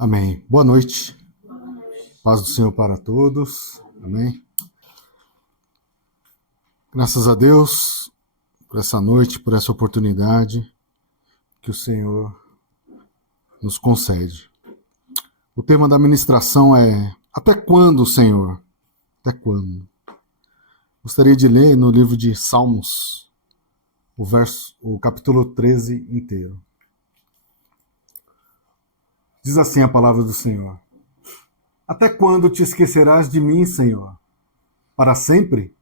Amém. Boa noite. Paz do Senhor para todos. Amém. Graças a Deus por essa noite, por essa oportunidade que o Senhor nos concede. O tema da ministração é: até quando, Senhor? Até quando? Gostaria de ler no livro de Salmos, o capítulo 13 inteiro. Diz assim a palavra do Senhor: até quando te esquecerás de mim, Senhor? Para sempre?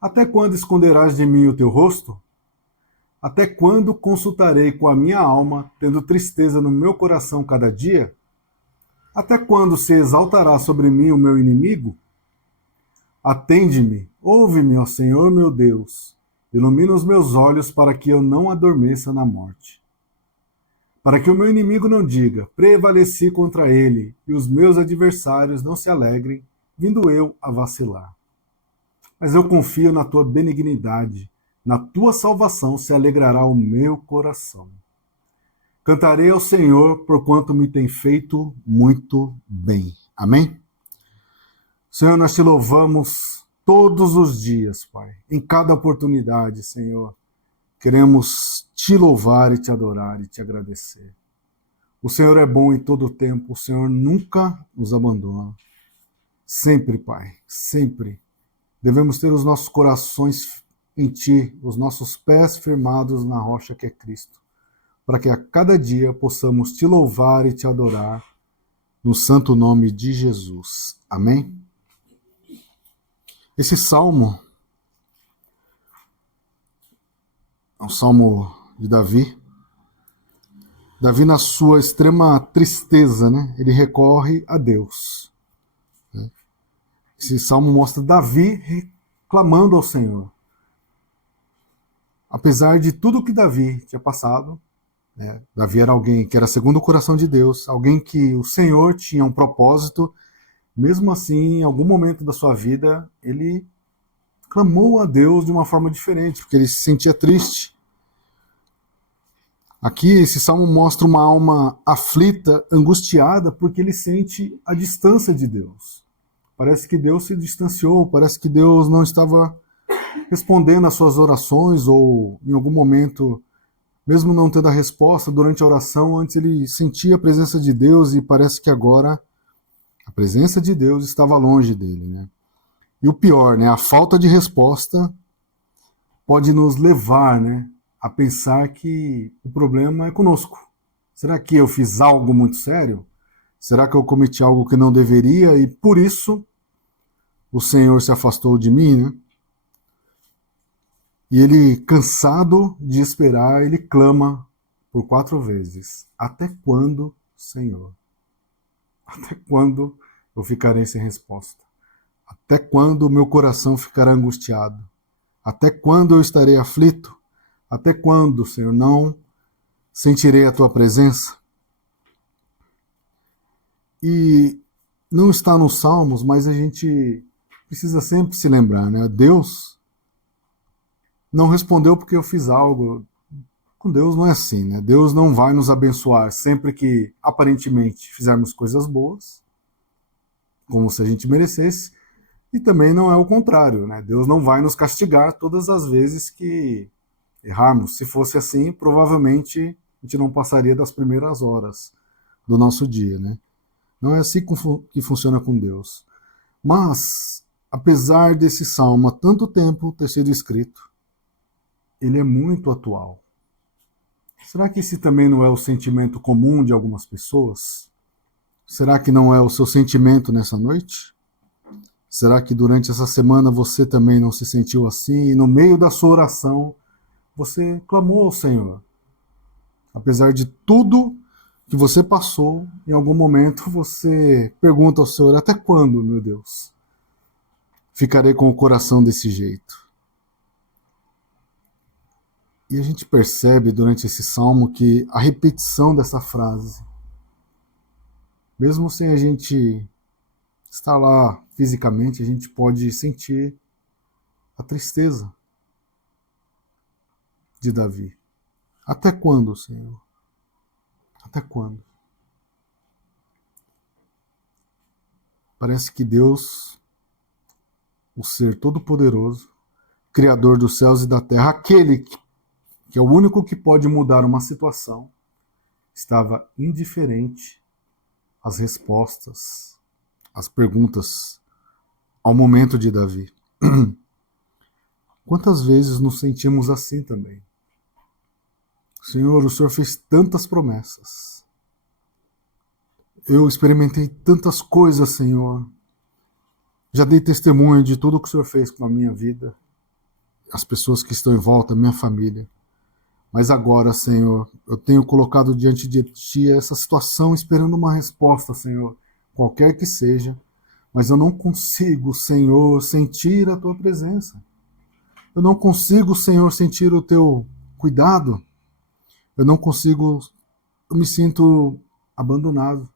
Até quando esconderás de mim o teu rosto? Até quando consultarei com a minha alma, tendo tristeza no meu coração cada dia? Até quando se exaltará sobre mim o meu inimigo? Atende-me, ouve-me, ó Senhor meu Deus. Ilumina os meus olhos para que eu não adormeça na morte. Para que o meu inimigo não diga, prevaleci contra ele, e os meus adversários não se alegrem, vindo eu a vacilar. Mas eu confio na tua benignidade, na tua salvação se alegrará o meu coração. Cantarei ao Senhor, porquanto me tem feito muito bem. Amém? Senhor, nós te louvamos todos os dias, Pai. Em cada oportunidade, Senhor, queremos te louvar e te adorar e te agradecer. O Senhor é bom em todo o tempo, o Senhor nunca nos abandona. Sempre, Pai, sempre. Devemos ter os nossos corações em Ti, os nossos pés firmados na rocha que é Cristo, para que a cada dia possamos Te louvar e Te adorar, no santo nome de Jesus. Amém? Esse salmo é um salmo de Davi. Davi, na sua extrema tristeza, né, ele recorre a Deus. Esse salmo mostra Davi reclamando ao Senhor. Apesar de tudo que Davi tinha passado, Davi era alguém que era segundo o coração de Deus, alguém que o Senhor tinha um propósito. Mesmo assim, em algum momento da sua vida, ele clamou a Deus de uma forma diferente, porque ele se sentia triste. Aqui, esse salmo mostra uma alma aflita, angustiada, porque ele sente a distância de Deus. Parece que Deus se distanciou, parece que Deus não estava respondendo às suas orações, ou em algum momento, mesmo não tendo a resposta durante a oração, antes ele sentia a presença de Deus e parece que agora a presença de Deus estava longe dele, né? E o pior, né, a falta de resposta pode nos levar, né, a pensar que o problema é conosco. Será que eu fiz algo muito sério? Será que eu cometi algo que não deveria e por isso o Senhor se afastou de mim, né? E ele, cansado de esperar, ele clama por 4 vezes: até quando, Senhor? Até quando eu ficarei sem resposta? Até quando o meu coração ficará angustiado? Até quando eu estarei aflito? Até quando, Senhor, não sentirei a tua presença? E não está nos Salmos, mas a gente precisa sempre se lembrar, né? Deus não respondeu porque eu fiz algo. Com Deus não é assim, né? Deus não vai nos abençoar sempre que aparentemente fizermos coisas boas, como se a gente merecesse, e também não é o contrário, né? Deus não vai nos castigar todas as vezes que errarmos. Se fosse assim, provavelmente a gente não passaria das primeiras horas do nosso dia, né? Não é assim que funciona com Deus. Mas, apesar desse salmo há tanto tempo ter sido escrito, ele é muito atual. Será que esse também não é o sentimento comum de algumas pessoas? Será que não é o seu sentimento nessa noite? Será que durante essa semana você também não se sentiu assim? E no meio da sua oração, você clamou ao Senhor. Apesar de tudo que você passou, em algum momento você pergunta ao Senhor: até quando, meu Deus, ficarei com o coração desse jeito? E a gente percebe durante esse salmo que a repetição dessa frase, mesmo sem a gente estar lá fisicamente, a gente pode sentir a tristeza de Davi. Até quando, Senhor? Até quando? Parece que Deus, o ser todo-poderoso, Criador dos céus e da terra, aquele que é o único que pode mudar uma situação, estava indiferente às respostas, às perguntas, ao momento de Davi. Quantas vezes nos sentimos assim também? Senhor, o Senhor fez tantas promessas. Eu experimentei tantas coisas, Senhor. Já dei testemunho de tudo que o Senhor fez com a minha vida, as pessoas que estão em volta, a minha família. Mas agora, Senhor, eu tenho colocado diante de Ti essa situação esperando uma resposta, Senhor, qualquer que seja, mas eu não consigo, Senhor, sentir a Tua presença. Eu não consigo, Senhor, sentir o Teu cuidado. Eu não consigo, eu me sinto abandonado.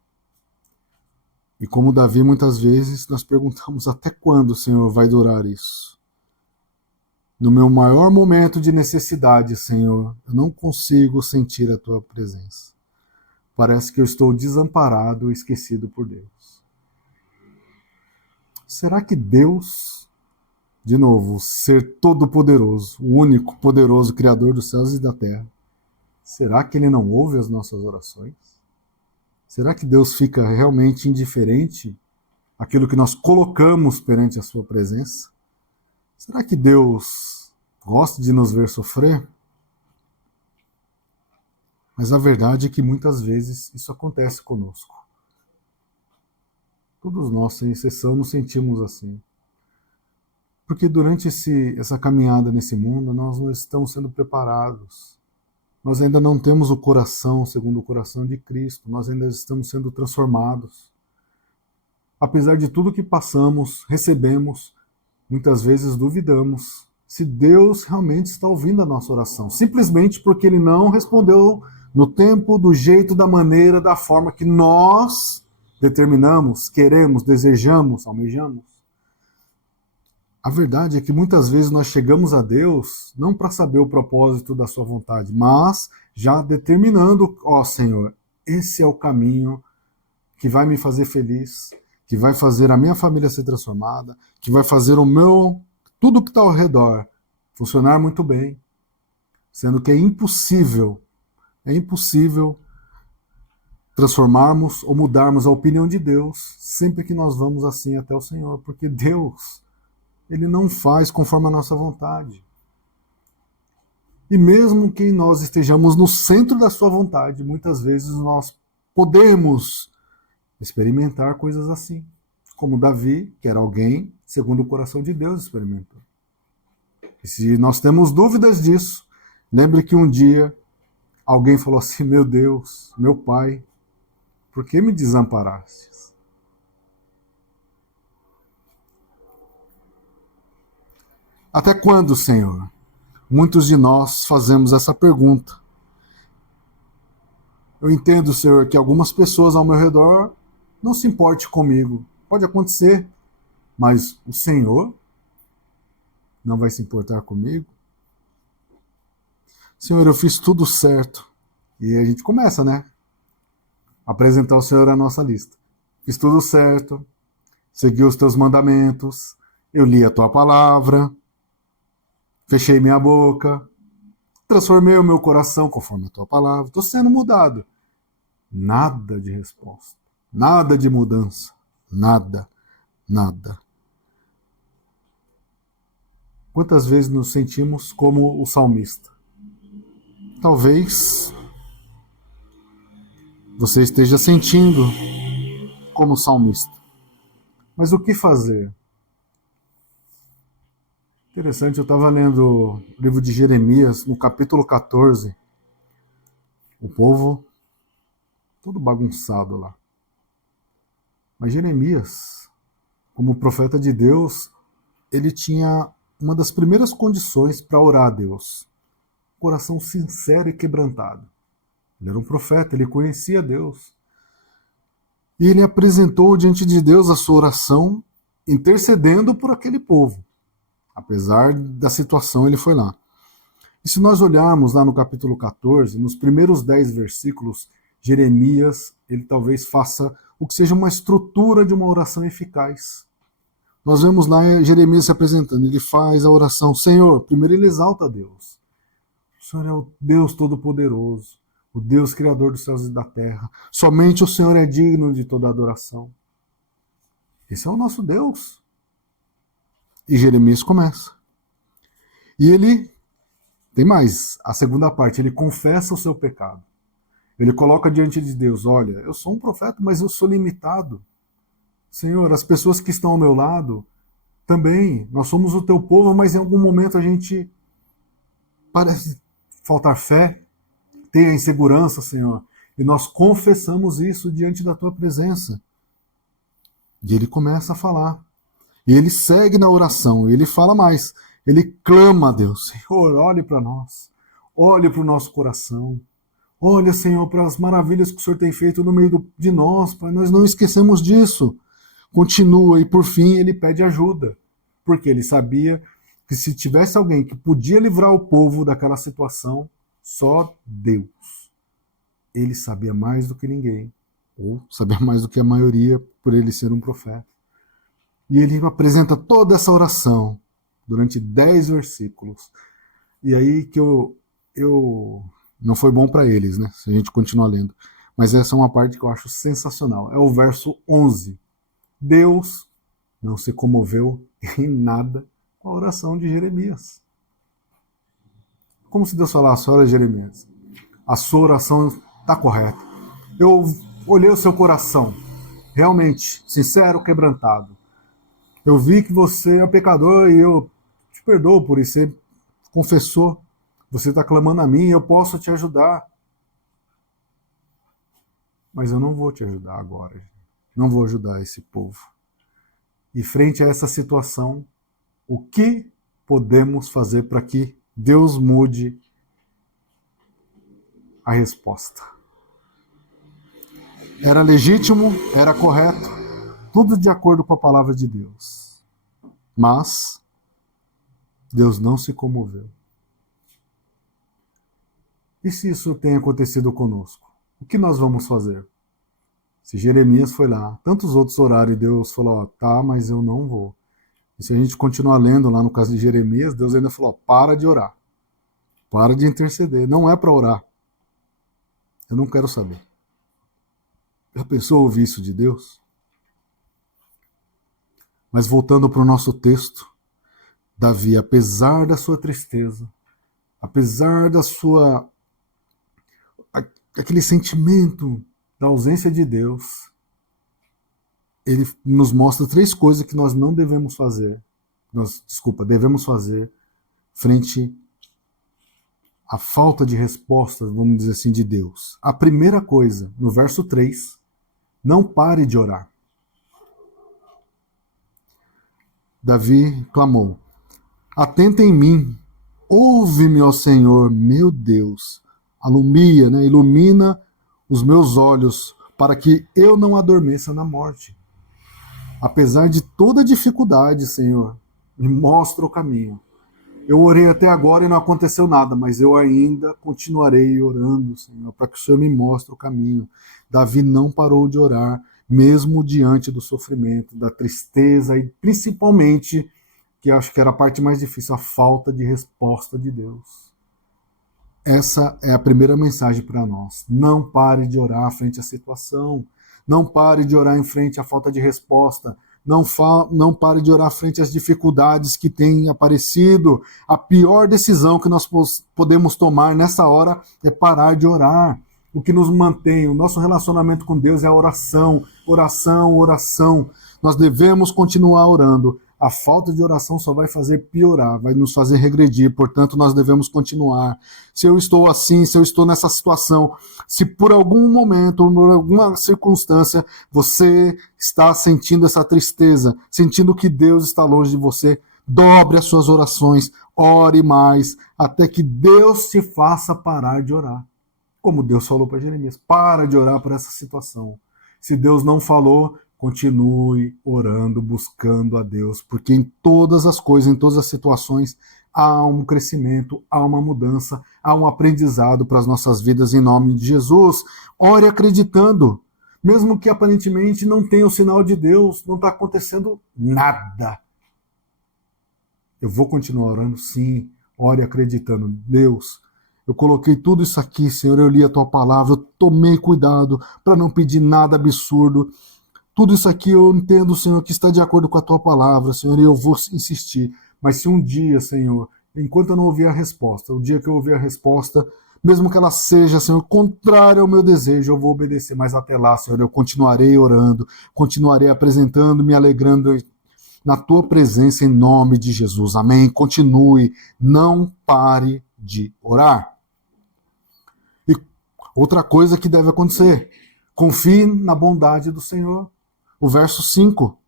E como Davi, muitas vezes, nós perguntamos até quando, Senhor, vai durar isso? No meu maior momento de necessidade, Senhor, eu não consigo sentir a Tua presença. Parece que eu estou desamparado e esquecido por Deus. Será que Deus, de novo, o ser todo-poderoso, o único poderoso Criador dos céus e da terra, será que Ele não ouve as nossas orações? Será que Deus fica realmente indiferente àquilo que nós colocamos perante a Sua presença? Será que Deus gosta de nos ver sofrer? Mas a verdade é que muitas vezes isso acontece conosco. Todos nós, sem exceção, nos sentimos assim. Porque durante essa caminhada nesse mundo, nós não estamos sendo preparados. Nós ainda não temos o coração segundo o coração de Cristo. Nós ainda estamos sendo transformados. Apesar de tudo que passamos, recebemos, muitas vezes duvidamos se Deus realmente está ouvindo a nossa oração, simplesmente porque Ele não respondeu no tempo, do jeito, da maneira, da forma que nós determinamos, queremos, desejamos, almejamos. A verdade é que muitas vezes nós chegamos a Deus não para saber o propósito da Sua vontade, mas já determinando, ó Senhor, esse é o caminho que vai me fazer feliz, que vai fazer a minha família ser transformada, que vai fazer tudo que está ao redor funcionar muito bem, sendo que é impossível transformarmos ou mudarmos a opinião de Deus sempre que nós vamos assim até o Senhor, porque Deus, Ele não faz conforme a nossa vontade. E mesmo que nós estejamos no centro da Sua vontade, muitas vezes nós podemos experimentar coisas assim, como Davi, que era alguém segundo o coração de Deus, experimentou. E se nós temos dúvidas disso, lembre que um dia alguém falou assim: meu Deus, meu Pai, por que me desamparastes? Até quando, Senhor? Muitos de nós fazemos essa pergunta. Eu entendo, Senhor, que algumas pessoas ao meu redor não se importem comigo. Pode acontecer, mas o Senhor não vai se importar comigo? Senhor, eu fiz tudo certo. E a gente começa, né? Apresentar ao Senhor a nossa lista. Fiz tudo certo, segui os teus mandamentos, eu li a tua palavra, fechei minha boca, transformei o meu coração conforme a tua palavra, estou sendo mudado. Nada de resposta, nada de mudança, nada. Quantas vezes nos sentimos como o salmista? Talvez você esteja sentindo como salmista. Mas o que fazer? Interessante, eu estava lendo o livro de Jeremias, no capítulo 14. O povo todo bagunçado lá. Mas Jeremias, como profeta de Deus, ele tinha uma das primeiras condições para orar a Deus: coração sincero e quebrantado. Ele era um profeta, ele conhecia Deus. E ele apresentou diante de Deus a sua oração, intercedendo por aquele povo. Apesar da situação, ele foi lá. E se nós olharmos lá no capítulo 14, nos primeiros 10 versículos, Jeremias, ele talvez faça o que seja uma estrutura de uma oração eficaz. Nós vemos lá Jeremias se apresentando, ele faz a oração, Senhor, primeiro ele exalta a Deus. O Senhor é o Deus Todo-Poderoso, o Deus Criador dos céus e da terra. Somente o Senhor é digno de toda adoração. Esse é o nosso Deus. E Jeremias começa. E ele, tem mais, a segunda parte, ele confessa o seu pecado. Ele coloca diante de Deus, olha, eu sou um profeta, mas eu sou limitado. Senhor, as pessoas que estão ao meu lado, também, nós somos o teu povo, mas em algum momento a gente parece faltar fé, tem a insegurança, Senhor, e nós confessamos isso diante da tua presença. E ele começa a falar. E ele segue na oração, e ele fala mais. Ele clama a Deus, Senhor, olhe para nós, olhe para o nosso coração. Olha, Senhor, para as maravilhas que o Senhor tem feito no meio de nós, Pai, nós não esquecemos disso. Continua, e por fim ele pede ajuda, porque ele sabia que se tivesse alguém que podia livrar o povo daquela situação, só Deus. Ele sabia mais do que ninguém, ou sabia mais do que a maioria, por ele ser um profeta. E ele apresenta toda essa oração durante 10 versículos. E aí que eu não foi bom para eles, né? Se a gente continuar lendo. Mas essa é uma parte que eu acho sensacional. É o verso 11. Deus não se comoveu em nada com a oração de Jeremias. Como se Deus falasse, olha Jeremias, a sua oração está correta. Eu olhei o seu coração, realmente, sincero, quebrantado. Eu vi que você é pecador e eu te perdoo por isso. Você confessou, você está clamando a mim, eu posso te ajudar. Mas eu não vou te ajudar agora. Não vou ajudar esse povo. E frente a essa situação, o que podemos fazer para que Deus mude a resposta? Era legítimo, era correto, tudo de acordo com a palavra de Deus. Mas Deus não se comoveu. E se isso tem acontecido conosco? O que nós vamos fazer? Se Jeremias foi lá, tantos outros oraram e Deus falou, ó, tá, mas eu não vou. E se a gente continuar lendo lá no caso de Jeremias, Deus ainda falou, ó, para de orar. Para de interceder. Não é para orar. Eu não quero saber. Já pensou ouvir isso de Deus? Mas voltando para o nosso texto, Davi, apesar da sua tristeza, apesar da sua aquele sentimento da ausência de Deus, ele nos mostra 3 coisas que nós não devemos fazer. Devemos fazer frente à falta de respostas, vamos dizer assim, de Deus. A primeira coisa, no verso 3, não pare de orar. Davi clamou, atenta em mim, ouve-me, ó Senhor, meu Deus, ilumina os meus olhos, para que eu não adormeça na morte. Apesar de toda dificuldade, Senhor, me mostra o caminho. Eu orei até agora e não aconteceu nada, mas eu ainda continuarei orando, Senhor, para que o Senhor me mostre o caminho. Davi não parou de orar, mesmo diante do sofrimento, da tristeza e principalmente, que acho que era a parte mais difícil, a falta de resposta de Deus. Essa é a primeira mensagem para nós. Não pare de orar frente à situação. Não pare de orar em frente à falta de resposta. Não pare de orar frente às dificuldades que têm aparecido. A pior decisão que nós podemos tomar nessa hora é parar de orar. O que nos mantém, o nosso relacionamento com Deus é a oração, oração, oração. Nós devemos continuar orando. A falta de oração só vai fazer piorar, vai nos fazer regredir, portanto nós devemos continuar. Se eu estou assim, se eu estou nessa situação, se por algum momento, por alguma circunstância, você está sentindo essa tristeza, sentindo que Deus está longe de você, dobre as suas orações, ore mais, até que Deus te faça parar de orar. Como Deus falou para Jeremias, para de orar por essa situação. Se Deus não falou, continue orando, buscando a Deus, porque em todas as coisas, em todas as situações, há um crescimento, há uma mudança, há um aprendizado para as nossas vidas em nome de Jesus. Ore acreditando. mesmo que aparentemente não tenha o sinal de Deus, não está acontecendo nada. Eu vou continuar orando? Sim. Ore acreditando. Deus, eu coloquei tudo isso aqui, Senhor, eu li a tua palavra, eu tomei cuidado para não pedir nada absurdo. Tudo isso aqui eu entendo, Senhor, que está de acordo com a tua palavra, Senhor, e eu vou insistir. Mas se um dia, Senhor, enquanto eu não ouvir a resposta, o dia que eu ouvir a resposta, mesmo que ela seja, Senhor, contrária ao meu desejo, eu vou obedecer. Mas até lá, Senhor, eu continuarei orando, continuarei apresentando, me alegrando na tua presença em nome de Jesus. Amém? Continue, não pare de orar. E outra coisa que deve acontecer, confie na bondade do Senhor. O verso 5.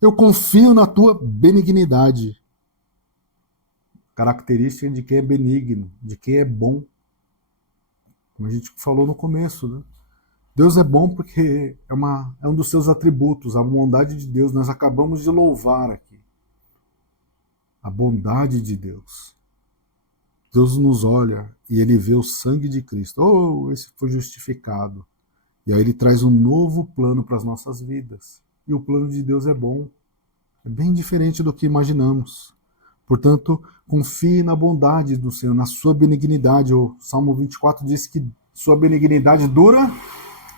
Eu confio na tua benignidade. Característica de quem é benigno, de quem é bom. Como a gente falou no começo, né? Deus é bom porque é um dos seus atributos, a bondade de Deus. Nós acabamos de louvar aqui. A bondade de Deus. Deus nos olha e ele vê o sangue de Cristo. Oh, esse foi justificado. E aí ele traz um novo plano para as nossas vidas. E o plano de Deus é bom. É bem diferente do que imaginamos. Portanto, confie na bondade do Senhor, na sua benignidade. O Salmo 24 diz que sua benignidade dura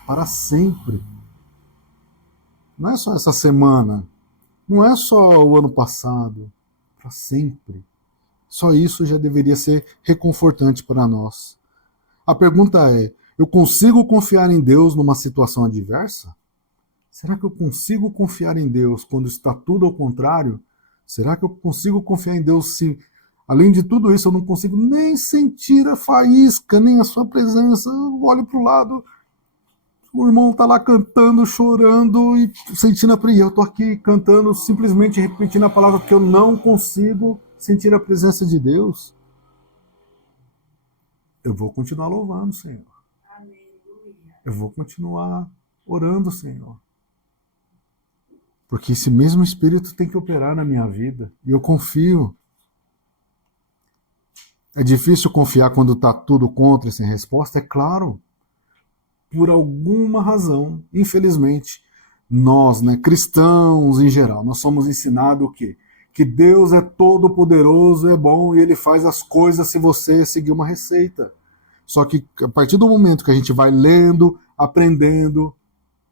para sempre. Não é só essa semana. Não é só o ano passado. Para sempre. Só isso já deveria ser reconfortante para nós. A pergunta é, eu consigo confiar em Deus numa situação adversa? Será que eu consigo confiar em Deus quando está tudo ao contrário? Será que eu consigo confiar em Deus se, além de tudo isso, eu não consigo nem sentir a faísca, nem a sua presença? Eu olho para o lado, o irmão está lá cantando, chorando e sentindo a presença. Eu estou aqui cantando, simplesmente repetindo a palavra, porque eu não consigo sentir a presença de Deus. Eu vou continuar louvando, Senhor. Eu vou continuar orando, Senhor. Porque esse mesmo Espírito tem que operar na minha vida. E eu confio. É difícil confiar quando está tudo contra e sem resposta? É claro. Por alguma razão, infelizmente, nós, cristãos em geral, nós somos ensinados o quê? Que Deus é todo poderoso, é bom e ele faz as coisas se você seguir uma receita. Só que a partir do momento que a gente vai lendo, aprendendo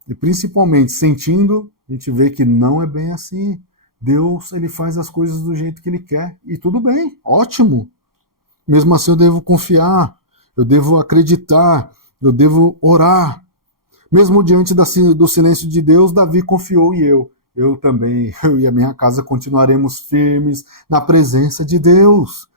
e principalmente sentindo, a gente vê que não é bem assim. Deus, ele faz as coisas do jeito que ele quer e tudo bem, ótimo. Mesmo assim eu devo confiar, eu devo acreditar, eu devo orar. Mesmo diante do silêncio de Deus, Davi confiou e eu também, eu e a minha casa continuaremos firmes na presença de Deus.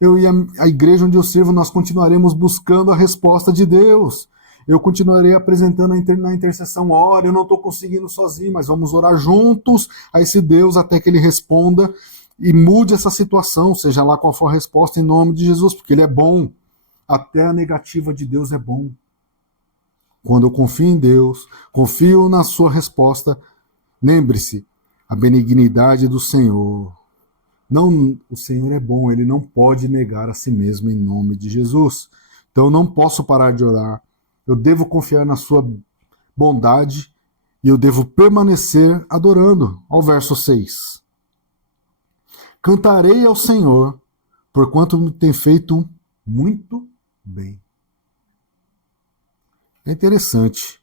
Eu e a igreja onde eu sirvo, nós continuaremos buscando a resposta de Deus. Eu continuarei apresentando na intercessão, ora, eu não estou conseguindo sozinho, mas vamos orar juntos a esse Deus até que ele responda e mude essa situação, seja lá qual for a resposta, em nome de Jesus, porque ele é bom. Até a negativa de Deus é bom. Quando eu confio em Deus, confio na sua resposta, lembre-se, a benignidade do Senhor. Não, o Senhor é bom, ele não pode negar a si mesmo em nome de Jesus. Então eu não posso parar de orar. Eu devo confiar na sua bondade e eu devo permanecer adorando. Ao verso 6. Cantarei ao Senhor, porquanto me tem feito muito bem. É interessante.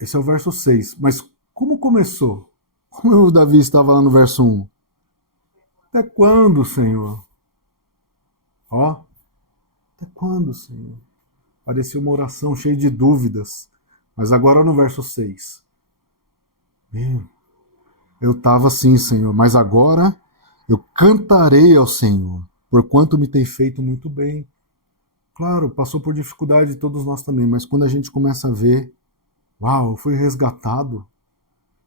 Esse é o verso 6. Mas como começou? Como o Davi estava lá no verso 1. Até quando, Senhor? Ó, até quando, Senhor? Parecia uma oração cheia de dúvidas. Mas agora no verso 6. Eu estava assim, Senhor, mas agora eu cantarei ao Senhor, porquanto me tem feito muito bem. Claro, passou por dificuldade todos nós também, mas quando a gente começa a ver, uau, eu fui resgatado,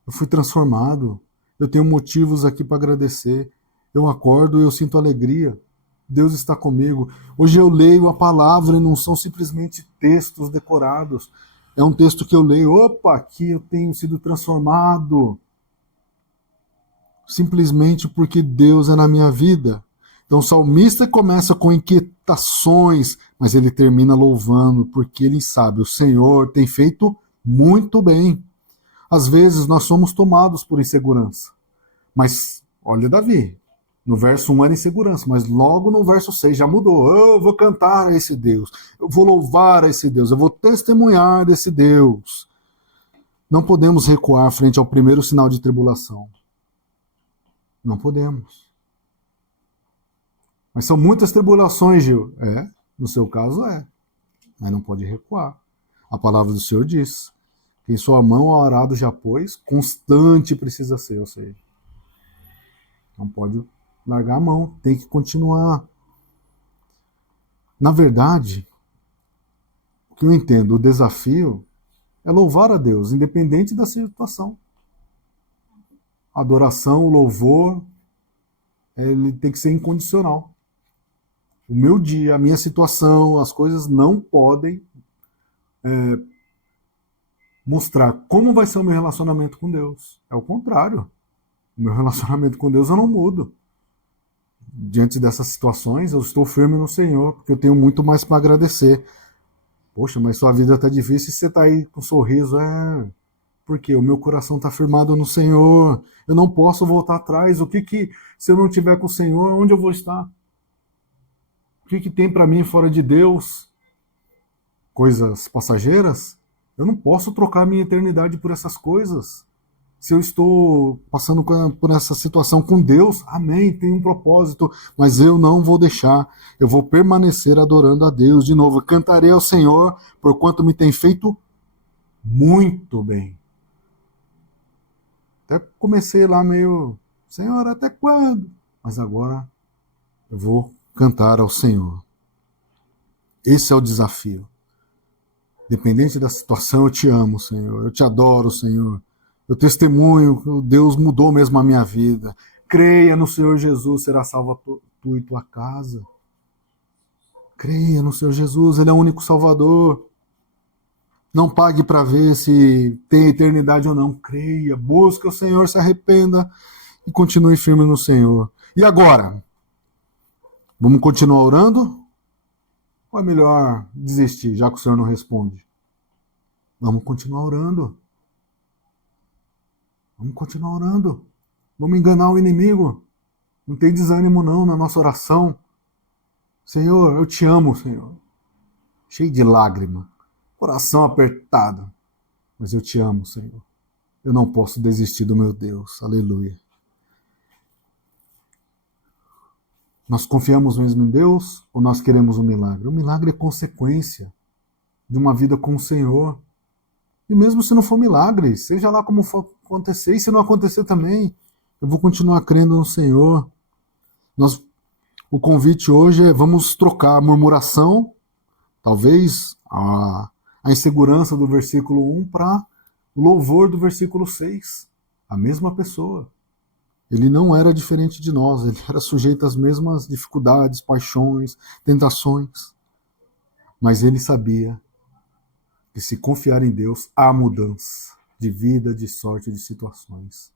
eu fui transformado, eu tenho motivos aqui para agradecer, eu acordo e eu sinto alegria, Deus está comigo. Hoje eu leio a palavra e não são simplesmente textos decorados, é um texto que eu leio, opa, aqui eu tenho sido transformado, simplesmente porque Deus é na minha vida. Então o salmista começa com inquietações, mas ele termina louvando, porque ele sabe, o Senhor tem feito muito bem. Às vezes nós somos tomados por insegurança, mas olha Davi, no verso 1 era insegurança, mas logo no verso 6 já mudou. Eu vou cantar a esse Deus, eu vou louvar a esse Deus, eu vou testemunhar desse Deus. Não podemos recuar frente ao primeiro sinal de tribulação. Não podemos. Mas são muitas tribulações, Gil. No seu caso mas não pode recuar. A palavra do Senhor diz, quem sua mão ao arado já pôs, constante precisa ser, ou seja, não pode largar a mão, tem que continuar. Na verdade, o que eu entendo, o desafio é louvar a Deus, independente da situação. A adoração, o louvor, ele tem que ser incondicional. O meu dia, a minha situação, as coisas não podem mostrar como vai ser o meu relacionamento com Deus. É o contrário. O meu relacionamento com Deus eu não mudo. Diante dessas situações, eu estou firme no Senhor, porque eu tenho muito mais para agradecer. Poxa, mas sua vida está difícil e você está aí com um sorriso. Porque o meu coração está firmado no Senhor. Eu não posso voltar atrás. Se eu não estiver com o Senhor, onde eu vou estar? O que tem para mim fora de Deus? Coisas passageiras? Eu não posso trocar minha eternidade por essas coisas. Se eu estou passando por essa situação com Deus, amém, tem um propósito, mas eu não vou deixar. Eu vou permanecer adorando a Deus de novo. Cantarei ao Senhor, porquanto me tem feito muito bem. Até comecei lá meio, Senhor, até quando? Mas agora eu vou cantar ao Senhor. Esse é o desafio. Dependente da situação, eu te amo, Senhor. Eu te adoro, Senhor. Eu testemunho que Deus mudou mesmo a minha vida. Creia no Senhor Jesus, será salva tu e tua casa. Creia no Senhor Jesus, Ele é o único Salvador. Não pague para ver se tem eternidade ou não. Creia, busque o Senhor, se arrependa e continue firme no Senhor. E agora? Vamos continuar orando? Ou é melhor desistir, já que o Senhor não responde? Vamos continuar orando. Vamos continuar orando. Vamos enganar o inimigo. Não tem desânimo não na nossa oração. Senhor, eu te amo, Senhor. Cheio de lágrima. Coração apertado. Mas eu te amo, Senhor. Eu não posso desistir do meu Deus. Aleluia. Nós confiamos mesmo em Deus ou nós queremos um milagre? O milagre é consequência de uma vida com o Senhor. E mesmo se não for milagre, seja lá como for acontecer, e se não acontecer também, eu vou continuar crendo no Senhor. O convite hoje é vamos trocar a murmuração, talvez a insegurança do versículo 1 para o louvor do versículo 6. A mesma pessoa. Ele não era diferente de nós, ele era sujeito às mesmas dificuldades, paixões, tentações. Mas ele sabia que se confiar em Deus, há mudança de vida, de sorte, de situações.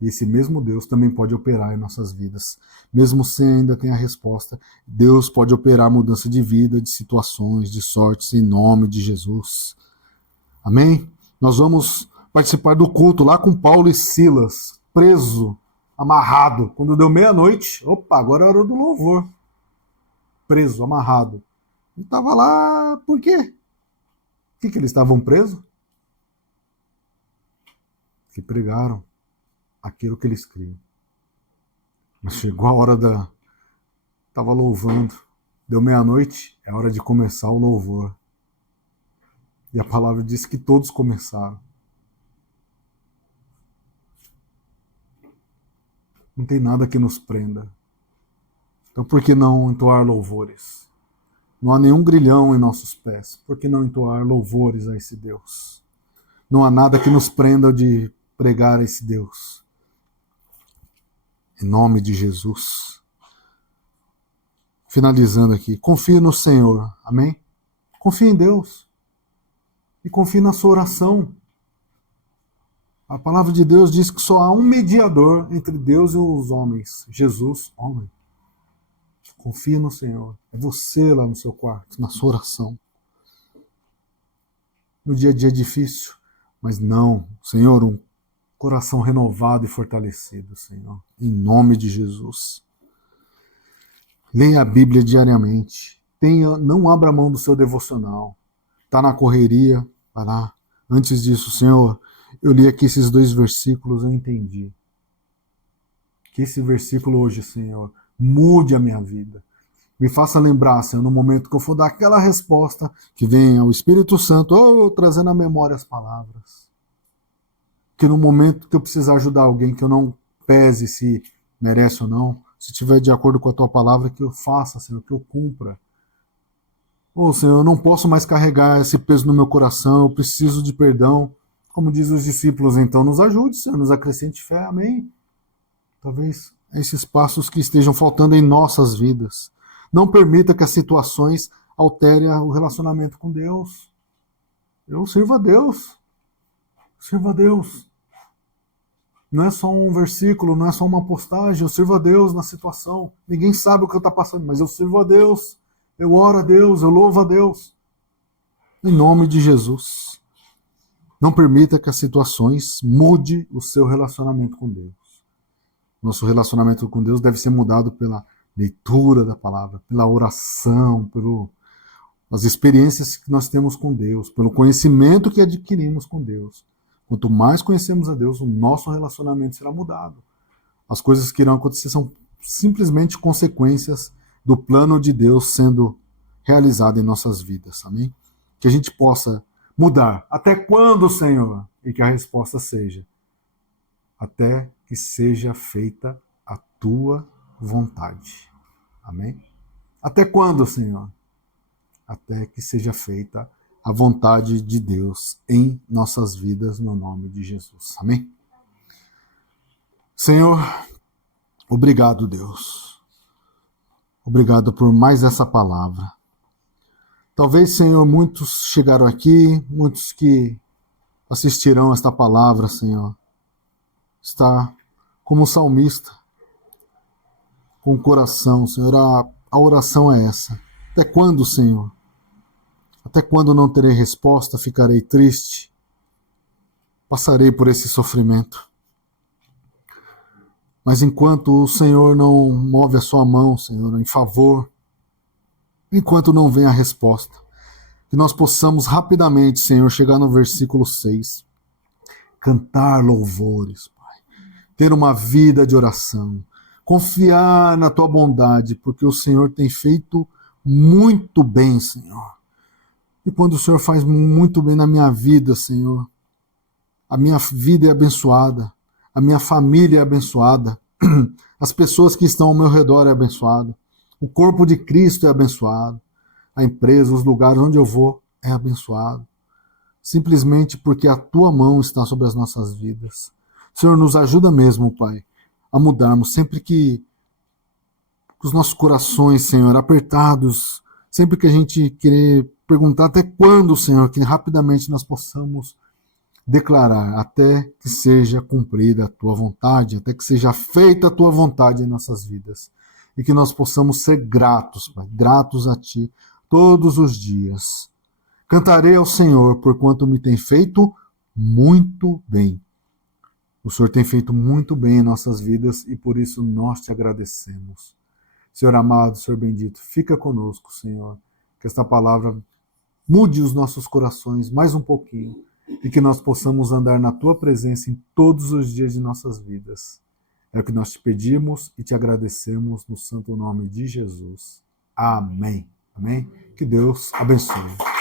E esse mesmo Deus também pode operar em nossas vidas. Mesmo sem ainda ter a resposta, Deus pode operar mudança de vida, de situações, de sortes, em nome de Jesus. Amém? Nós vamos participar do culto lá com Paulo e Silas, preso, amarrado. Quando deu meia-noite, opa, agora é hora do louvor. Preso, amarrado. Ele estava lá, por quê? Por que eles estavam presos? Que pregaram aquilo que eles criam. Mas chegou a hora da... Estava louvando. Deu meia-noite, é hora de começar o louvor. E a palavra diz que todos começaram. Não tem nada que nos prenda. Então por que não entoar louvores? Não há nenhum grilhão em nossos pés. Por que não entoar louvores a esse Deus? Não há nada que nos prenda de pregar a esse Deus. Em nome de Jesus. Finalizando aqui. Confie no Senhor. Amém? Confie em Deus. E confie na sua oração. A palavra de Deus diz que só há um mediador entre Deus e os homens. Jesus, homem. confie no Senhor. É você lá no seu quarto, na sua oração. No dia a dia é difícil, mas não, Senhor, um coração renovado e fortalecido, Senhor, em nome de Jesus. Leia a Bíblia diariamente. Não abra mão do seu devocional. Está na correria, vai lá. Antes disso, Senhor, eu li aqui esses 2 versículos, eu entendi. Que esse versículo hoje, Senhor, mude a minha vida. Me faça lembrar, Senhor, no momento que eu for dar aquela resposta, que venha o Espírito Santo, trazendo à memória as palavras. Que no momento que eu precisar ajudar alguém, que eu não pese se merece ou não, se estiver de acordo com a tua palavra, que eu faça, Senhor, que eu cumpra. Senhor, eu não posso mais carregar esse peso no meu coração, eu preciso de perdão. Como diz os discípulos, então nos ajude, Senhor, nos acrescente fé, amém? Talvez esses passos que estejam faltando em nossas vidas. Não permita que as situações alterem o relacionamento com Deus. Eu sirvo a Deus. Sirvo a Deus. Não é só um versículo, não é só uma postagem. Eu sirvo a Deus na situação. Ninguém sabe o que eu estou passando, mas eu sirvo a Deus. Eu oro a Deus, eu louvo a Deus. Em nome de Jesus. Não permita que as situações mude o seu relacionamento com Deus. Nosso relacionamento com Deus deve ser mudado pela leitura da palavra, pela oração, pelas experiências que nós temos com Deus, pelo conhecimento que adquirimos com Deus. Quanto mais conhecemos a Deus, o nosso relacionamento será mudado. As coisas que irão acontecer são simplesmente consequências do plano de Deus sendo realizado em nossas vidas, amém? Que a gente possa mudar. Até quando, Senhor? E que a resposta seja: até que seja feita a tua vontade. Amém? Até quando, Senhor? Até que seja feita a vontade de Deus em nossas vidas, no nome de Jesus. Amém? Senhor, obrigado, Deus. Obrigado por mais essa palavra. Talvez, Senhor, muitos chegaram aqui, muitos que assistirão esta palavra, Senhor, está como um salmista, com o coração, Senhor, a oração é essa. Até quando, Senhor? Até quando não terei resposta, ficarei triste, passarei por esse sofrimento. Mas enquanto o Senhor não move a sua mão, Senhor, em favor, enquanto não vem a resposta, que nós possamos rapidamente, Senhor, chegar no versículo 6, cantar louvores, Pai, ter uma vida de oração, confiar na tua bondade, porque o Senhor tem feito muito bem, Senhor. E quando o Senhor faz muito bem na minha vida, Senhor, a minha vida é abençoada, a minha família é abençoada, as pessoas que estão ao meu redor é abençoado, o corpo de Cristo é abençoado, a empresa, os lugares onde eu vou é abençoado, simplesmente porque a tua mão está sobre as nossas vidas. Senhor, nos ajuda mesmo, Pai, a mudarmos sempre que os nossos corações, Senhor, apertados, sempre que a gente querer perguntar até quando, Senhor, que rapidamente nós possamos declarar até que seja cumprida a tua vontade, até que seja feita a tua vontade em nossas vidas. E que nós possamos ser gratos, Pai, gratos a ti todos os dias. Cantarei ao Senhor porquanto me tem feito muito bem. O Senhor tem feito muito bem em nossas vidas e por isso nós te agradecemos. Senhor amado, Senhor bendito, fica conosco, Senhor. Que esta palavra mude os nossos corações mais um pouquinho e que nós possamos andar na tua presença em todos os dias de nossas vidas. É o que nós te pedimos e te agradecemos no santo nome de Jesus. Amém. Amém. Que Deus abençoe.